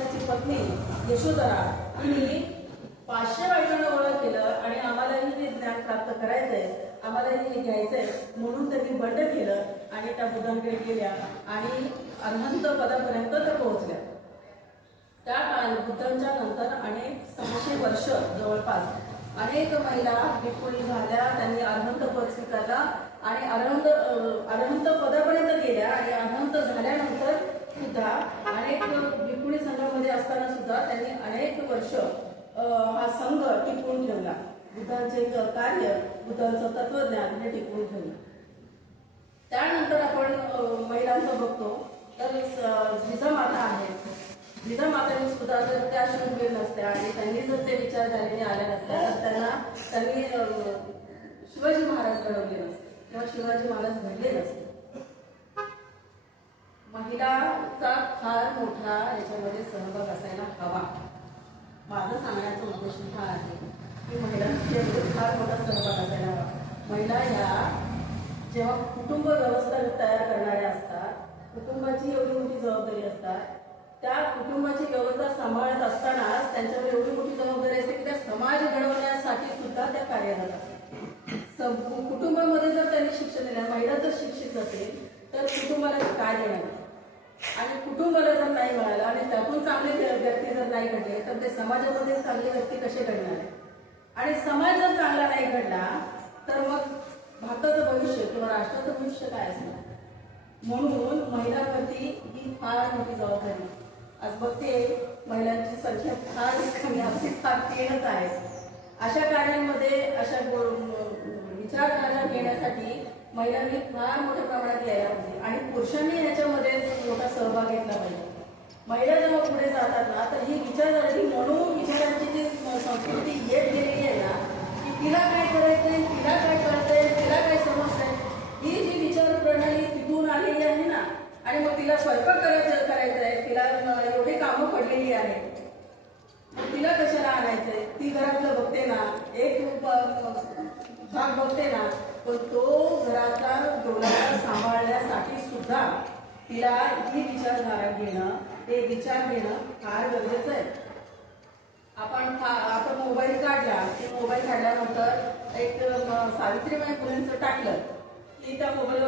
वर्षाची पत्नी यशोधरा हिने 500 बायकांना ओळख केलं आणि आम्हालाही ते ज्ञान प्राप्त करायचंय, आम्हालाही हे घ्यायचंय म्हणून त्यांनी बंड केलं आणि त्या बुद्धांकडे गेल्या आणि अनंत पदापर्यंत त्या पोहोचल्या. त्या काळात बुद्धांच्या नंतर अनेक 600 वर्ष जवळपास अनेक महिला भिक्खुणी झाल्या, त्यांनी अरहंत पद स्वीकारला आणि अरहंत पदापर्यंत गेल्या आणि अरहंत झाल्यानंतर सुद्धा अनेक भिक्खुणी संघामध्ये असताना सुद्धा त्यांनी अनेक वर्ष हा संघ टिकवून ठेवला. बुद्धांचे कार्य, बुद्धांचं तत्वज्ञान हे टिकवून ठेवलं. त्यानंतर आपण महिलांचं बघतो तर जिजामाता आहेत. जिजामातांनी सुद्धा जर त्या शूरवीर नसत्या आणि त्यांनी जर ते विचारधारेने आल्या नसत्या तर त्यांनी शिवाजी महाराज घडवले नसते किंवा शिवाजी महाराज घडले नसते. महिलांचा फार मोठा याच्यामध्ये सहभाग असायला हवा. माझं सांगण्याचा उद्देश हा आहे की महिलांचे फार मोठा सहभाग असायला हवा. महिला ह्या जेव्हा कुटुंब व्यवस्था तयार करणाऱ्या असतात, कुटुंबाची एवढी मोठी जबाबदारी असतात, त्या कुटुंबाची व्यवस्था सांभाळत असतानाच त्यांच्यावर एवढी मोठी जबाबदारी असते की त्या समाज घडवण्यासाठी सुद्धा त्या कार्यरत असतात. कुटुंबामध्ये जर त्यांनी शिक्षण दिलं, महिला जर शिक्षित असेल तर कुटुंबाला काय देणार आणि कुटुंबाला जर नाही मिळालं आणि त्यातून चांगले व्यक्ती जर नाही घडले तर ते समाजामध्ये चांगले व्यक्ती कसे घडणार आहे आणि समाज जर चांगला नाही घडला तर मग भारताचं भविष्य किंवा राष्ट्राचं भविष्य काय असणार. म्हणून महिलांवरती ही फार मोठी जबाबदारी. आज बघते महिलांची संख्या फार कमी, आपली फार 3च आहे. अशा कार्यांमध्ये अशा विचारधारा घेण्यासाठी महिलांनी फार मोठ्या प्रमाणात यायला पाहिजे आणि पुरुषांनी याच्यामध्ये मोठा सहभाग घेतला पाहिजे. महिला जेव्हा पुढे जातात ना तर ही विचारधारा म्हणून विचारांची जी संस्कृती येत गेलेली आहे ना की तिला काय करायचंय, तिला काय कळतंय, तिला काय समजतंय, ही जी विचार प्रणाली तिथून आलेली आहे ना आणि मग तिला स्वयंपाक करायचंय, तिला एवढी कामं पडलेली आहेत, तिला कशाला आणायचंय, ती घरातलं बघते ना, एक भाग बघते ना, पण तो घराचा डोळा सांभाळण्यासाठी सुद्धा तिला ही विचारधारा घेणं, ते विचार घेणं फार गरजेचं आहे. आपण मोबाईल काढला की मोबाईल काढल्यानंतर एक सावित्रीबाई फुलेंचं टाकलं की त्या मोबाईलवर